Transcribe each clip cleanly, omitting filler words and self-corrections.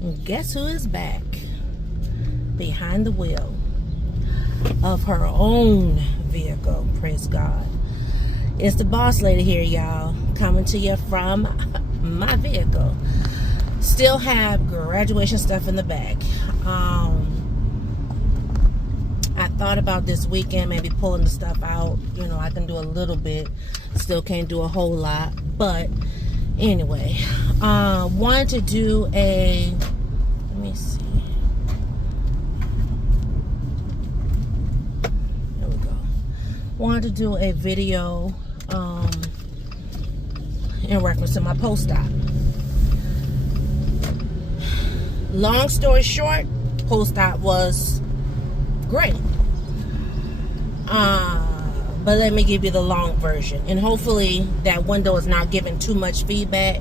And guess who is back behind the wheel of her own vehicle? Praise God. It's the boss lady here, y'all, coming to you from my vehicle. Still have graduation stuff in the back. I thought about this weekend maybe pulling the stuff out. You know, I can do a little bit, still can't do a whole lot, but anyway, wanted to do a, let me see, there we go. Wanted to do a video in reference to my post-op. Long story short, post-op was great. But let me give you the long version, and hopefully that window is not giving too much feedback.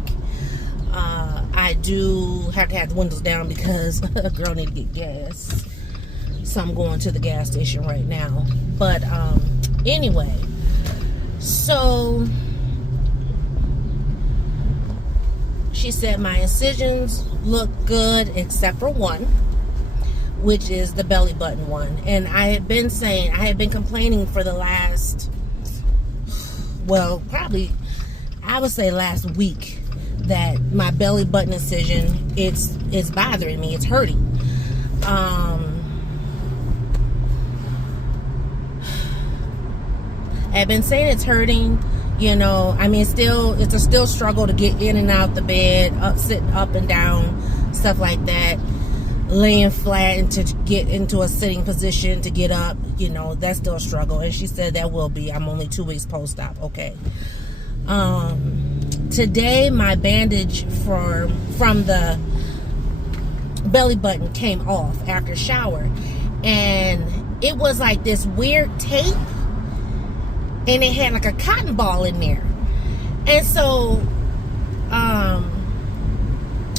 I do have to have the windows down because a girl need to get gas, so I'm going to the gas station right now. But anyway, so she said my incisions look good except for one, which is the belly button one. And I had been complaining for the last, well, probably, I would say last week, that my belly button incision, it's bothering me, it's hurting. I've been saying it's hurting, you know. I mean, it's a still struggle to get in and out the bed, sitting up and down, stuff like that. Laying flat and to get into a sitting position to get up, you know, that's still a struggle. And she said that will be. I'm only 2 weeks post-op. Okay. Today my bandage from the belly button came off after a shower, and it was like this weird tape, and it had like a cotton ball in there. And so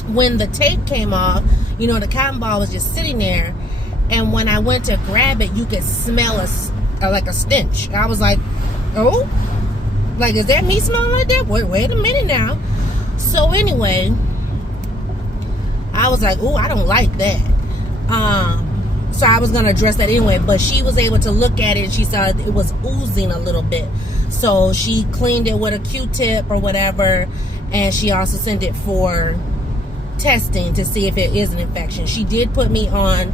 when the tape came off, you know, the cotton ball was just sitting there, and when I went to grab it, you could smell like a stench. I was like, oh, like, is that me smelling like that? Wait a minute now. So anyway, I was like, oh, I don't like that. So I was gonna address that anyway, but she was able to look at it and she saw it was oozing a little bit. So she cleaned it with a Q-tip or whatever, and she also sent it for testing to see if it is an infection. She did put me on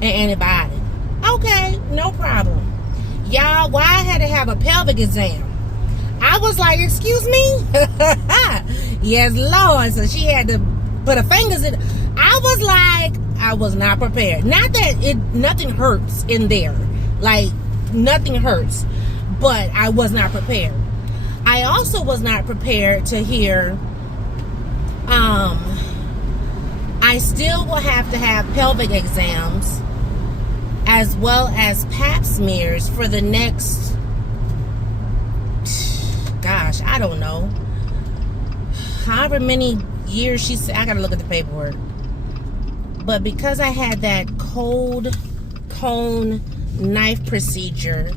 an antibiotic. Okay, no problem. Y'all, why I had to have a pelvic exam? I was like, excuse me? Yes, Lord. So she had to put her fingers in. I was like, I was not prepared. Not that nothing hurts in there. Like, nothing hurts. But I was not prepared. I also was not prepared to hear, I still will have to have pelvic exams as well as pap smears for the next, gosh, I don't know, however many years she said. I gotta look at the paperwork. But because I had that cold cone knife procedure,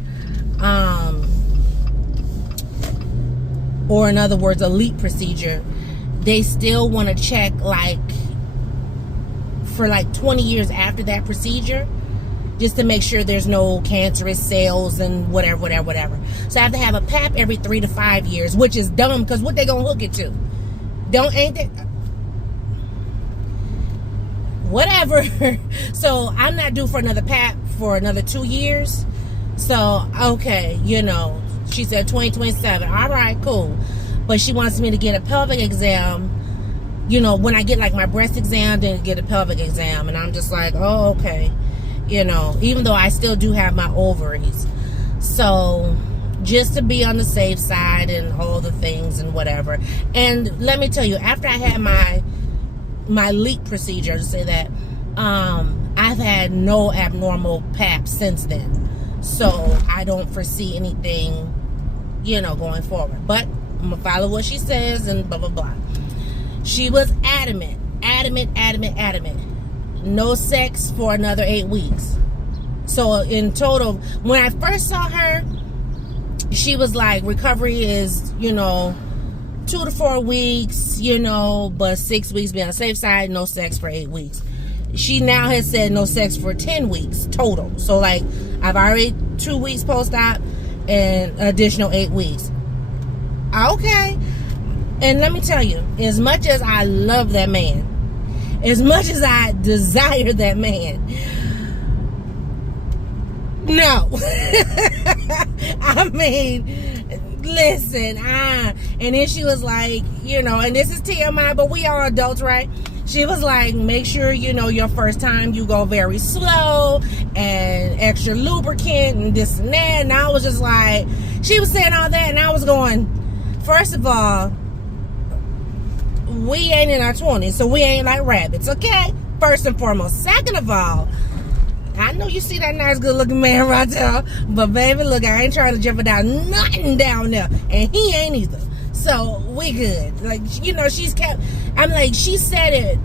or in other words, a LEAP procedure, they still want to check like for like 20 years after that procedure, just to make sure there's no cancerous cells and whatever. So I have to have a pap every 3 to 5 years, which is dumb, because what they gonna hook it to? Ain't they? Whatever. So I'm not due for another pap for another 2 years. So, okay, you know, she said 2027. All right, cool. But she wants me to get a pelvic exam, you know, when I get like my breast exam, then get a pelvic exam. And I'm just like, oh, okay. You know, even though I still do have my ovaries. So just to be on the safe side and all the things and whatever. And let me tell you, after I had my LEAP procedure, to say that, I've had no abnormal paps since then. So I don't foresee anything, you know, going forward. But I'm gonna follow what she says and blah, blah, blah. She was adamant. No sex for another 8 weeks. So in total, when I first saw her, she was like, recovery is, you know, 2 to 4 weeks, you know, but 6 weeks be on the safe side, no sex for 8 weeks. She now has said no sex for 10 weeks total. So, like, I've already 2 weeks post-op and additional 8 weeks. Okay. And let me tell you, as much as I love that man, as much as I desire that man, no. I mean, listen, and then she was like, you know, and this is TMI, but we are adults, right? She was like, make sure, you know, your first time you go very slow and extra lubricant and this and that. And I was just like, she was saying all that, and I was going, first of all, we ain't in our 20s, so we ain't like rabbits, okay? First and foremost. Second of all, I know you see that nice good looking man right there, but baby, look, I ain't trying to jeopardize nothing down there, and he ain't either. So we good. Like, you know, I'm like, she said it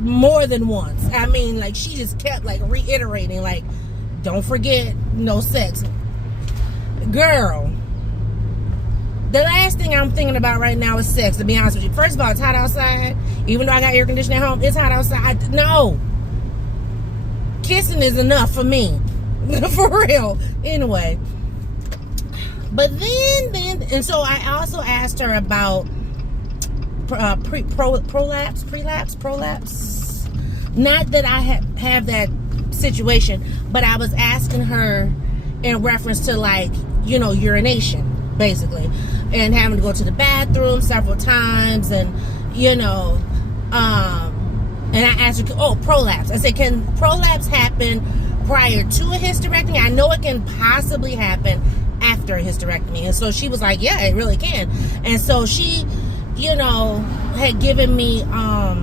more than once. I mean, like, she just kept like reiterating, like, don't forget no sex. Girl, the last thing I'm thinking about right now is sex, to be honest with you. First of all, it's hot outside. Even though I got air conditioning at home, it's hot outside. No. Kissing is enough for me. For real. Anyway. But then, and so I also asked her about prolapse. Not that I have that situation, but I was asking her in reference to, like, you know, urination, basically, and having to go to the bathroom several times, and, you know, and I asked her, oh, prolapse. I said, can prolapse happen prior to a hysterectomy? I know it can possibly happen after a hysterectomy. And so she was like, yeah, it really can. And so she, you know, had given me a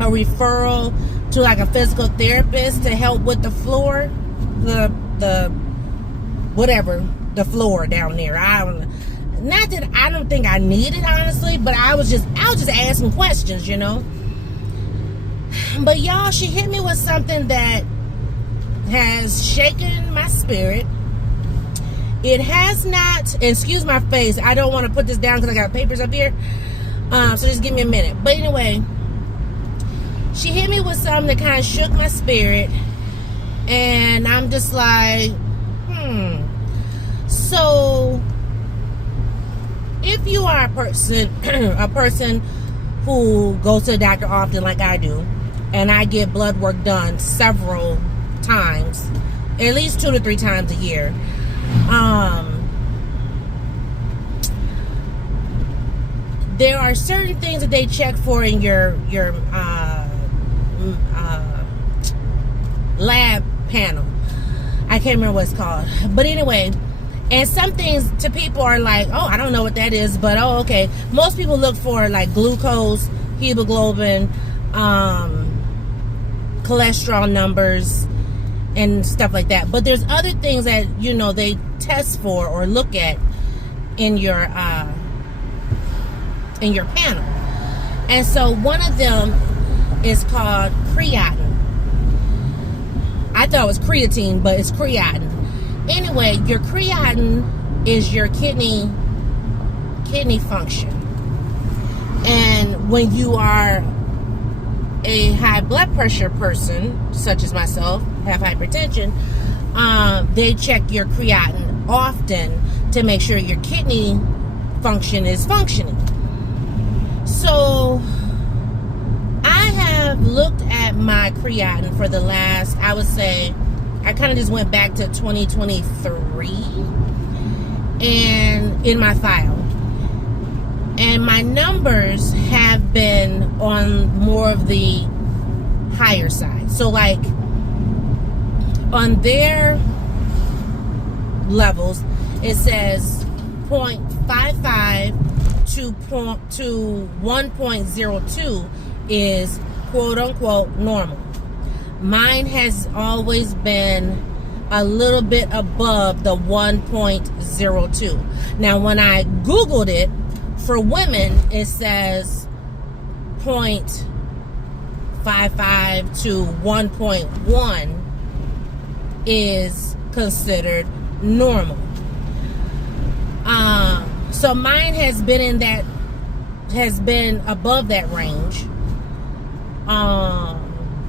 referral to like a physical therapist to help with the floor, the floor down there. Not that I don't think I need it, honestly, but I was just asking questions, you know. But y'all, she hit me with something that has shaken my spirit. It has not, excuse my face, I don't want to put this down because I got papers up here. So just give me a minute. But anyway, she hit me with something that kind of shook my spirit. And I'm just like, So, if you are a person who goes to the doctor often like I do, and I get blood work done several times, at least 2 to 3 times a year, there are certain things that they check for in your lab panel. I can't remember what it's called, but anyway, and some things to people are like, oh, I don't know what that is, but oh, okay. Most people look for like glucose, hemoglobin, cholesterol numbers, and stuff like that. But there's other things that, you know, they test for or look at in your panel. And so one of them is called creatinine. I thought it was creatine, but it's creatinine. Anyway, your creatinine is your kidney function. And when you are a high blood pressure person, such as myself, have hypertension, they check your creatinine often to make sure your kidney function is functioning. So I have looked at my creatinine for the last, I would say, I kind of just went back to 2023 and in my file. And my numbers have been on more of the higher side. So like on their levels, it says 0.55 to 1.02 is quote unquote normal. Mine has always been a little bit above the 1.02. Now, when I Googled it, for women, it says 0.55 to 1.1 is considered normal. So mine has been in that has been above that range.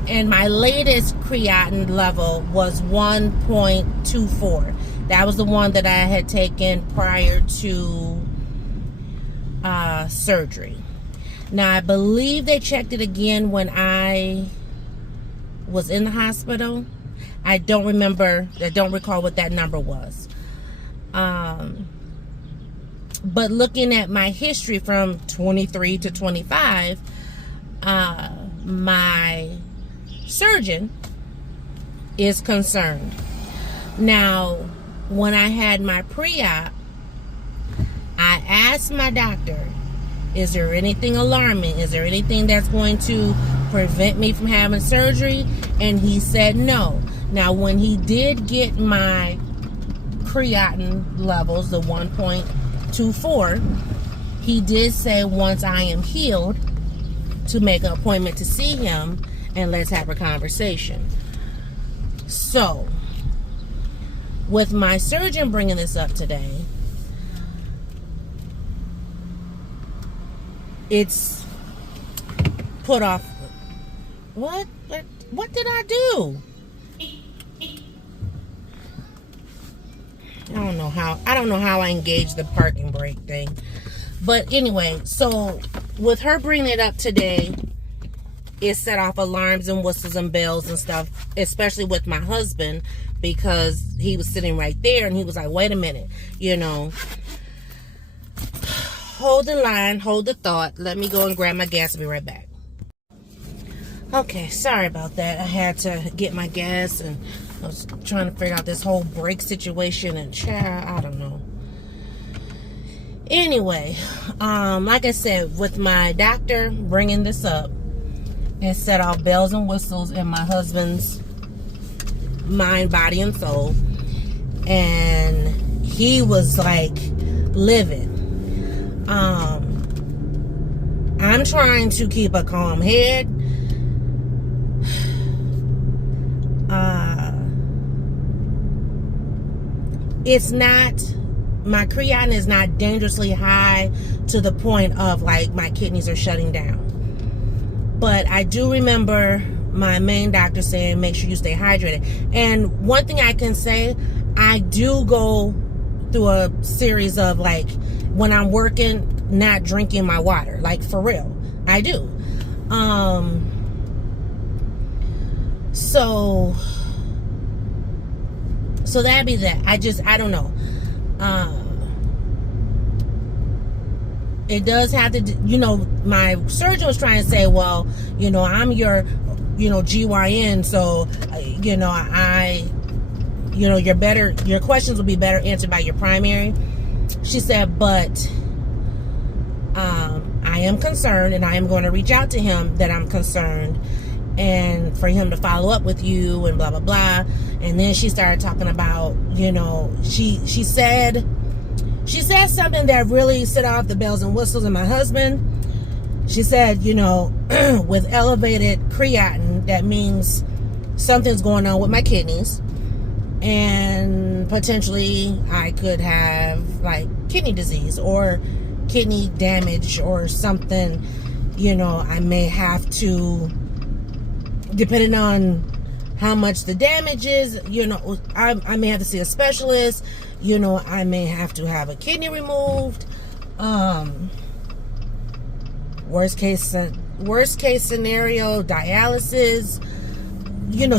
And my latest creatinine level was 1.24. That was the one that I had taken prior to surgery. Now, I believe they checked it again when I was in the hospital. I don't recall what that number was. But looking at my history from 23 to 25, my surgeon is concerned. Now, when I had my pre-op, I asked my doctor, is there anything alarming? Is there anything that's going to prevent me from having surgery? And he said no. Now, when he did get my creatinine levels, the 1.24, he did say once I am healed to make an appointment to see him and let's have a conversation. So, with my surgeon bringing this up today, it's put off. What did I do? I don't know how I engaged the parking brake thing. But anyway, so with her bringing it up today, it set off alarms and whistles and bells and stuff, especially with my husband, because he was sitting right there and he was like, wait a minute, hold the line, hold the thought. Let me go and grab my gas and be right back. Okay, sorry about that. I had to get my gas and I was trying to figure out this whole brake situation and I don't know. Anyway, like I said, with my doctor bringing this up, it set off bells and whistles in my husband's mind, body, and soul. And he was like livid. I'm trying to keep a calm head. My creatinine is not dangerously high to the point of like my kidneys are shutting down. But I do remember my main doctor saying, make sure you stay hydrated. And one thing I can say, I do go through a series of like, when I'm working, not drinking my water, like for real. I do. So that'd be that. I don't know. It does have to, my surgeon was trying to say, well, I'm your, GYN, so, your questions will be better answered by your primary. She said, but I am concerned and I am going to reach out to him that I'm concerned and for him to follow up with you and blah, blah, blah. And then she started talking about, she said something that really set off the bells and whistles in my husband. She said, with elevated creatinine, that means something's going on with my kidneys. And potentially I could have like kidney disease or kidney damage or something. I may have to, depending on how much the damage is, I may have to see a specialist. I may have to have a kidney removed. Worst case scenario, dialysis.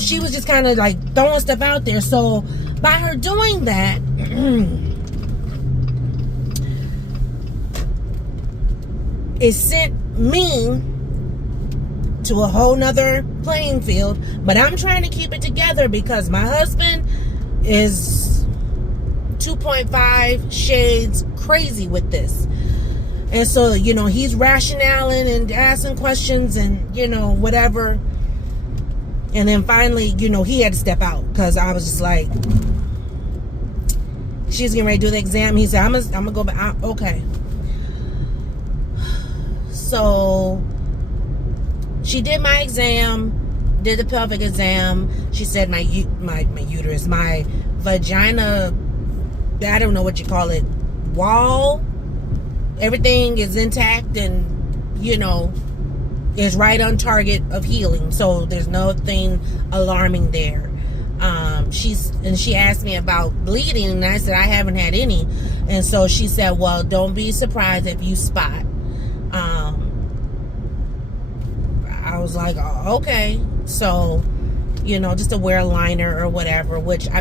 She was just kind of like throwing stuff out there. So by her doing that, it sent me to a whole nother playing field. But I'm trying to keep it together because my husband is 2.5 shades crazy with this. And so, he's rationaling and asking questions and, whatever. And then finally, he had to step out because I was just like, she's getting ready to do the exam. He said, I'm going to go back. Okay. So she did my exam, did the pelvic exam. She said my uterus, my vagina, I don't know what you call it, wall, everything is intact and, is right on target of healing. So there's nothing alarming there. She asked me about bleeding, and I said I haven't had any. And so she said, well, don't be surprised if you spot. I was like, oh, okay. So, just to wear a liner or whatever, which, I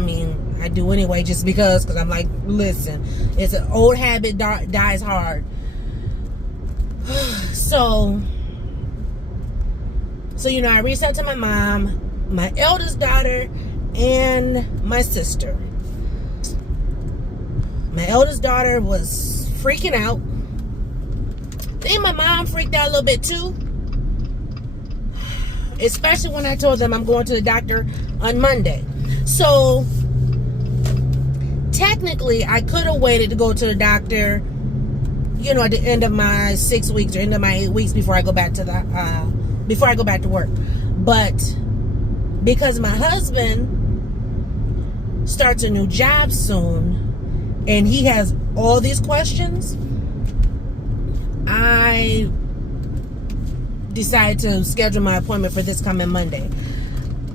do anyway, just because I'm like, listen, it's an old habit, dies hard. So, I reached out to my mom, my eldest daughter, and my sister. My eldest daughter was freaking out. I think my mom freaked out a little bit too. Especially when I told them I'm going to the doctor on Monday. So, technically, I could have waited to go to the doctor, at the end of my 6 weeks or end of my 8 weeks before I go back to work. But because my husband starts a new job soon and he has all these questions, I decided to schedule my appointment for this coming Monday.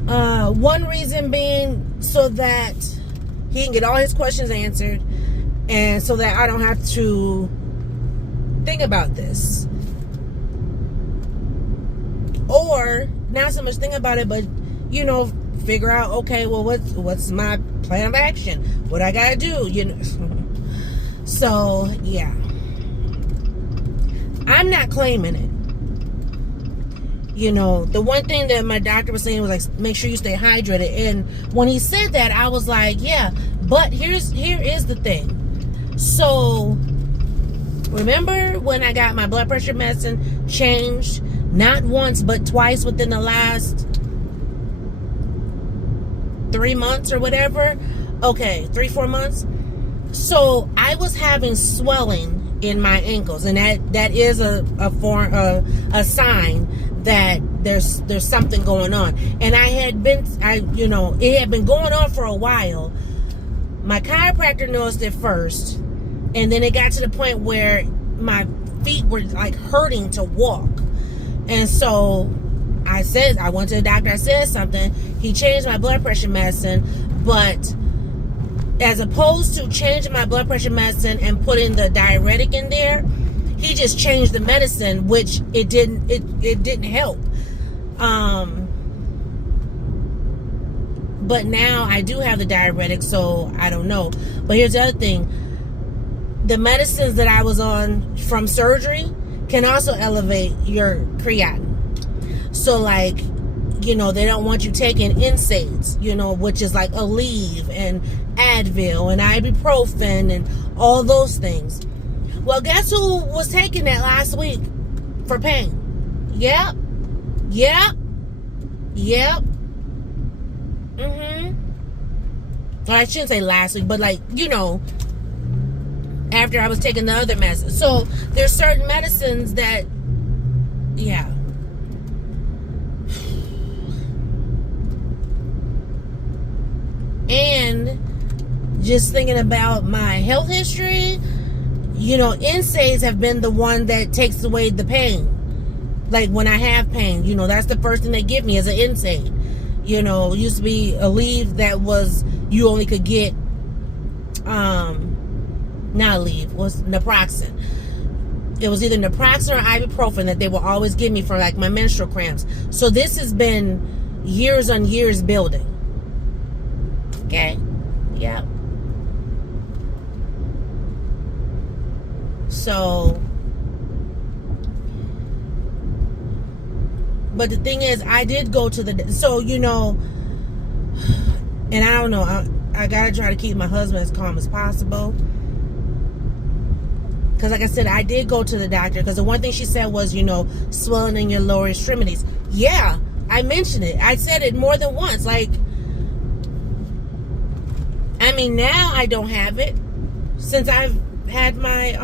One reason being so that he can get all his questions answered, and so that I don't have to think about this. Or not so much think about it, but figure out, okay, well, what's my plan of action? What I gotta do, So yeah, I'm not claiming it. The one thing that my doctor was saying was like, make sure you stay hydrated. And when he said that, I was like, yeah, but here is the thing. So remember when I got my blood pressure medicine changed, not once, but twice within the last 3 months or whatever? Okay, 3-4 months. So I was having swelling in my ankles, and that is a sign that there's something going on. And it had been going on for a while. My chiropractor noticed it first, and then it got to the point where my feet were like hurting to walk. And so I went to the doctor, I said something, he changed my blood pressure medicine, but as opposed to changing my blood pressure medicine and putting the diuretic in there, he just changed the medicine, which it didn't help. But now I do have the diuretic, so I don't know. But here's the other thing. The medicines that I was on from surgery can also elevate your creatinine. So like, they don't want you taking NSAIDs, which is like Aleve and Advil and ibuprofen and all those things. Well, guess who was taking that last week for pain? Yep. Well, I shouldn't say last week, but after I was taking the other medicine. So there's certain medicines that, yeah. And just thinking about my health history, NSAIDs have been the one that takes away the pain. Like when I have pain, that's the first thing they give me is an NSAID. It used to be Aleve that was, you only could get, not Aleve, was naproxen. It was either naproxen or ibuprofen that they will always give me for like my menstrual cramps. So this has been years on years building. Okay? Yeah. So, but the thing is, I did go to and I don't know, I gotta try to keep my husband as calm as possible. Because like I said, I did go to the doctor, because the one thing she said was, swelling in your lower extremities. Yeah, I mentioned it. I said it more than once. Like, now I don't have it. Since I've had my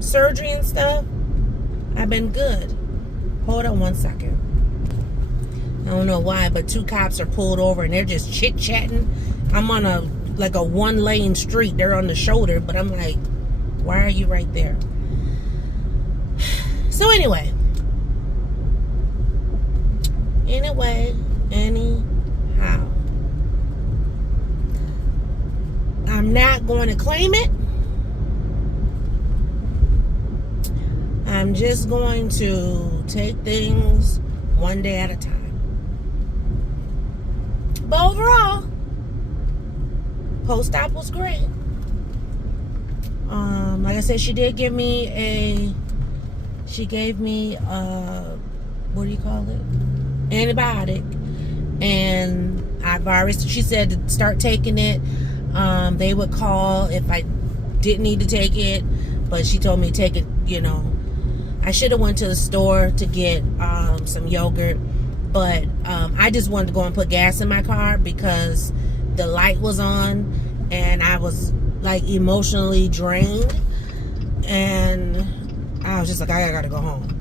surgery and stuff, I've been good. Hold on one second. I don't know why, but 2 cops are pulled over and they're just chit-chatting. I'm on a 1-lane street. They're on the shoulder, but I'm like, why are you right there? So anyhow, I'm not going to claim it. I'm just going to take things one day at a time. But overall, post-op was great. Like I said, she did give me she gave me what do you call it? Antibiotic. And she said to start taking it. They would call if I didn't need to take it, but she told me to take it, I should have went to the store to get some yogurt, but I just wanted to go and put gas in my car because the light was on and I was like emotionally drained, and I was just like, I gotta go home.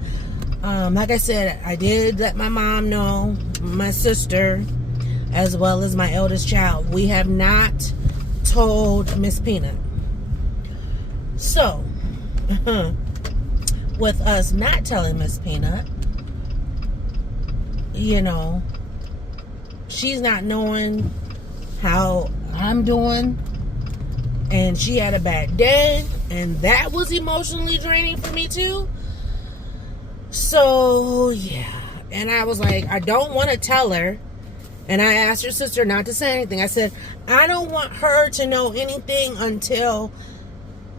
Like I said, I did let my mom know, my sister, as well as my eldest child. We have not told Miss Peanut. So, with us not telling Miss Peanut, she's not knowing how I'm doing, and she had a bad day, and that was emotionally draining for me too. So yeah, and I was like, I don't want to tell her, and I asked her sister not to say anything. I said, I don't want her to know anything until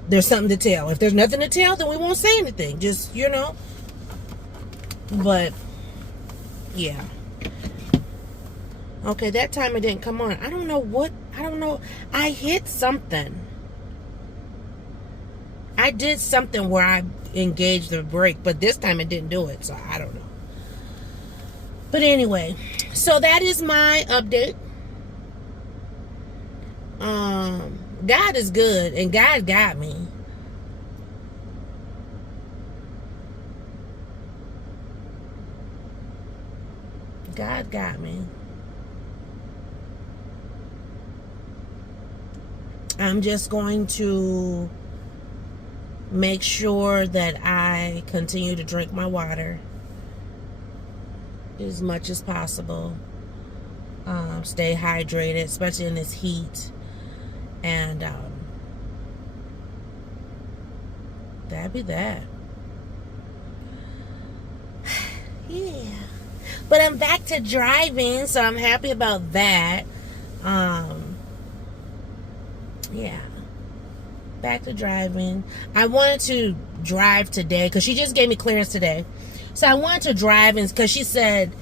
there's something to tell. If there's nothing to tell, then we won't say anything. Just, But, yeah. Okay, that time it didn't come on. I don't know. I hit something. I did something where I engaged the brake, but this time it didn't do it, so I don't know. But anyway, so that is my update. God is good, and God got me. God got me. I'm just going to make sure that I continue to drink my water as much as possible. Stay hydrated, especially in this heat. And that'd be that. Yeah. But I'm back to driving, so I'm happy about that. Yeah. Back to driving. I wanted to drive today because she just gave me clearance today. So I wanted to drive, and because she said,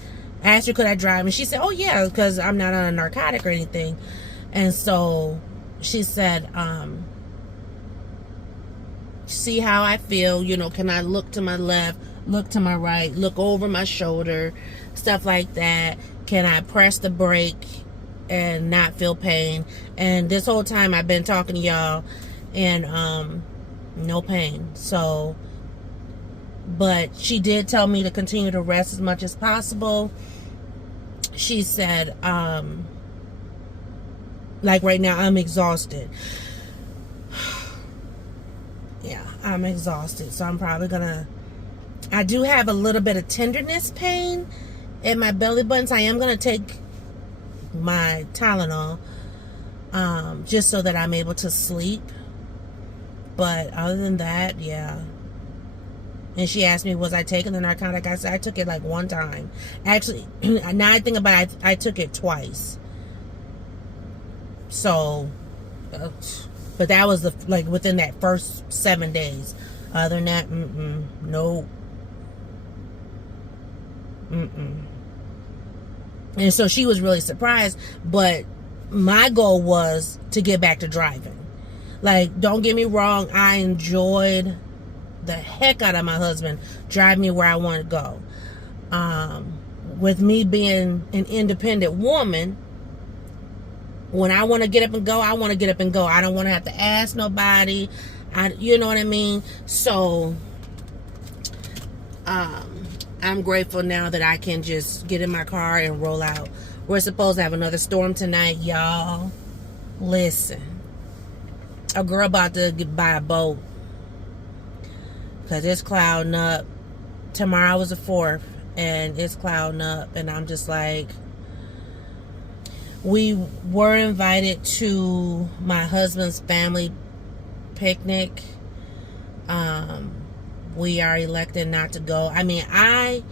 I asked her, could I drive? And she said, oh yeah, because I'm not on a narcotic or anything. And so she said, see how I feel, can I look to my left, look to my right, look over my shoulder, stuff like that. Can I press the brake and not feel pain? And this whole time I've been talking to y'all, and no pain. So, but she did tell me to continue to rest as much as possible. She said, like right now I'm exhausted. Yeah, I'm exhausted. So I'm probably I do have a little bit of tenderness pain in my belly button. So I am gonna take my Tylenol, just so that I'm able to sleep. But other than that, yeah. And she asked me, was I taking the narcotic? I said, I took it like one time. Actually, now I think about it, I took it twice. So, but that was within that first 7 days. Other than that, no. And so she was really surprised, but my goal was to get back to driving. Like, don't get me wrong, I enjoyed the heck out of my husband driving me where I want to go. With me being an independent woman, when I want to get up and go, I want to get up and go. I don't want to have to ask nobody. You know what I mean? So, I'm grateful now that I can just get in my car and roll out. We're supposed to have another storm tonight, y'all. Listen. A girl about to buy a boat because it's clouding up tomorrow was the 4th, and it's clouding up, and I'm just like, we were invited to my husband's family picnic. We are elected not to go. I mean, I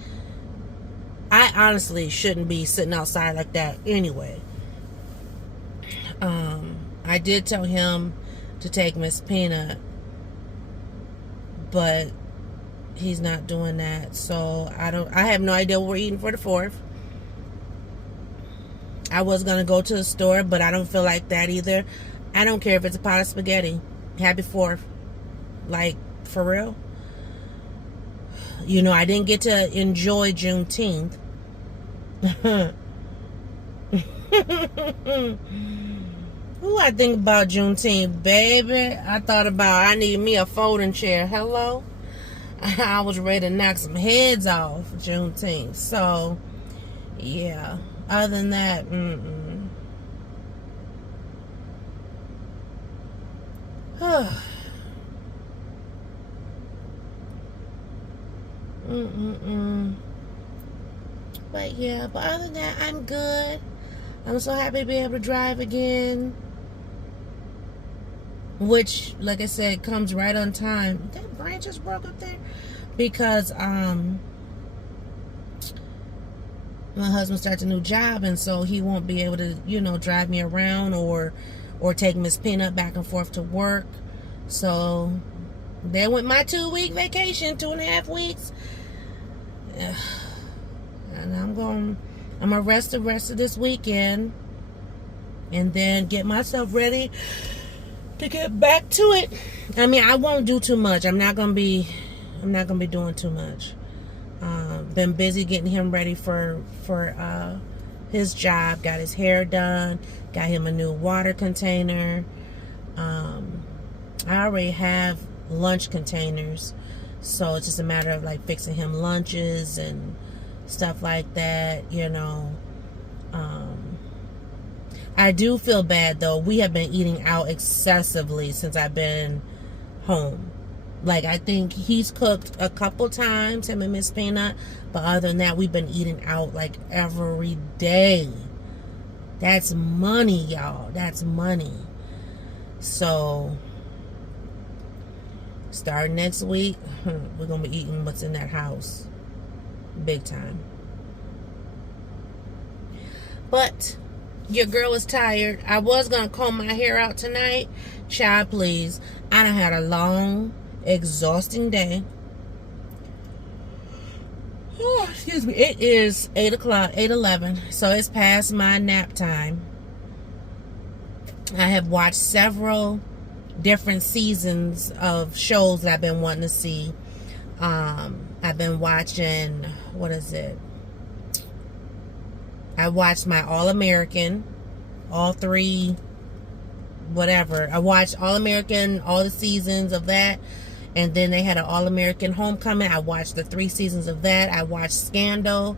honestly shouldn't be sitting outside like that anyway. I did tell him to take Miss Peanut, but he's not doing that. So I have no idea what we're eating for the 4th. I was gonna go to the store, but I don't feel like that either. I don't care if it's a pot of spaghetti. Happy 4th. Like, for real. You know, I didn't get to enjoy Juneteenth. Ooh, I think about Juneteenth, baby. I thought about I need me a folding chair. Hello? I was ready to knock some heads off Juneteenth. So, yeah. Other than that, But yeah, but other than that, I'm good. I'm so happy to be able to drive again. Which, like I said, comes right on time. That branch just broke up there. Because my husband starts a new job, and so he won't be able to, you know, drive me around or take Miss Peanut back and forth to work. So there went my 2-week vacation, 2.5 weeks. And I'm gonna rest the rest of this weekend and then get myself ready to get back to it. I mean, I won't do too much. I'm not gonna be doing too much. Been busy getting him ready for his job. Got his hair done. Got him a new water container. I already have lunch containers, so it's just a matter of like fixing him lunches and stuff like that, you know. I do feel bad though. We have been eating out excessively since I've been home. Like, I think he's cooked a couple times, him and Miss Peanut, but other than that, we've been eating out like every day. That's money, y'all. That's money. So starting next week, we're gonna be eating what's in that house. Big time. But your girl is tired. I was gonna comb my hair out tonight. Child, please. I done had a long, exhausting day. Oh, excuse me. It is 8 o'clock, 8:11. So it's past my nap time. I have watched several different seasons of shows that I've been wanting to see. I've been watching, what is it? I watched my All-American, all 3, whatever. I watched All-American, all the seasons of that. And then they had an All-American Homecoming. I watched the 3 seasons of that. I watched Scandal.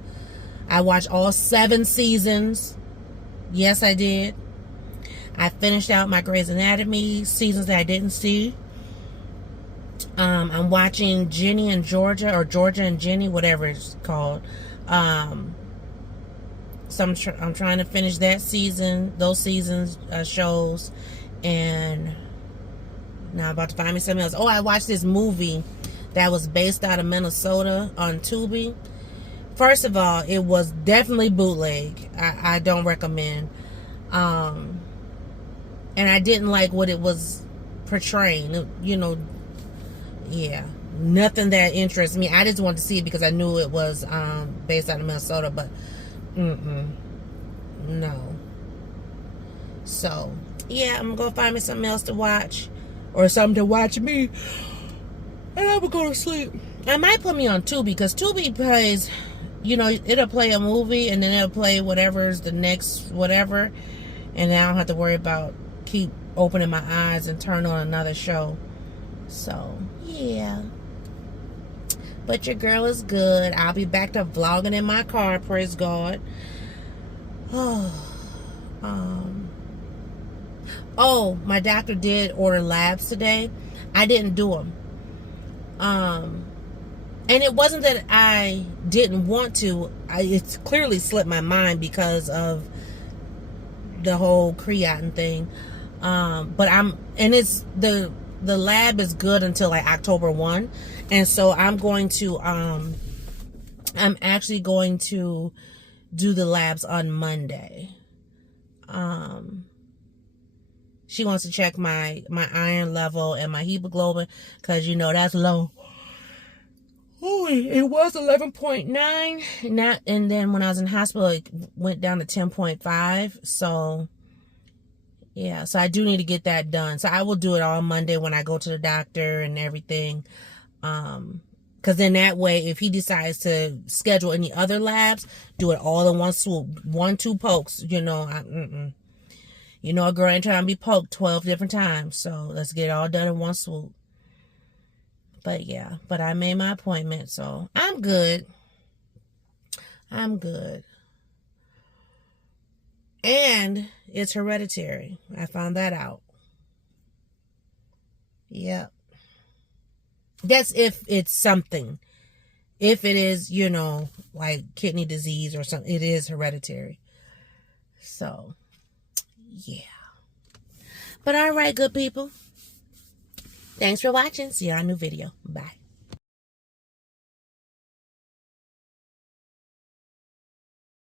I watched all 7 seasons. Yes, I did. I finished out my Grey's Anatomy seasons that I didn't see. I'm watching Jenny and Georgia, or Georgia and Jenny, whatever it's called. So I'm trying to finish that season, those seasons, shows. And now I'm about to find me something else. Oh, I watched this movie that was based out of Minnesota on Tubi. First of all, it was definitely bootleg. I don't recommend. And I didn't like what it was portraying. You know, yeah, nothing that interests me. I just wanted to see it because I knew it was based out of Minnesota, but no. So yeah, I'm gonna find me something else to watch, or something to watch me, and I'm gonna go to sleep. I might put me on Tubi, because Tubi plays, you know, it'll play a movie and then it'll play whatever's the next whatever, and then I don't have to worry about keep opening my eyes and turn on another show. So yeah, but your girl is good. I'll be back to vlogging in my car, praise God. Oh, my doctor did order labs today. I didn't do them. And it wasn't that I didn't want to. It's clearly slipped my mind because of the whole creatinine thing. But it's the lab is good until like October 1. And so I'm actually going to do the labs on Monday. She wants to check my iron level and my hemoglobin because that's low. Oh, it was 11.9. And then when I was in hospital, it went down to 10.5. So yeah, so I do need to get that done. So I will do it all Monday when I go to the doctor and everything. Because then that way, if he decides to schedule any other labs, do it all in one swoop. 1-2 pokes, a girl ain't trying to be poked 12 different times. So let's get it all done in one swoop. But yeah, but I made my appointment, so I'm good. I'm good. And it's hereditary. I found that out. Yep. That's if it's something. If it is, like kidney disease or something, it is hereditary. So, yeah. But all right, good people. Thanks for watching. See you on a new video. Bye.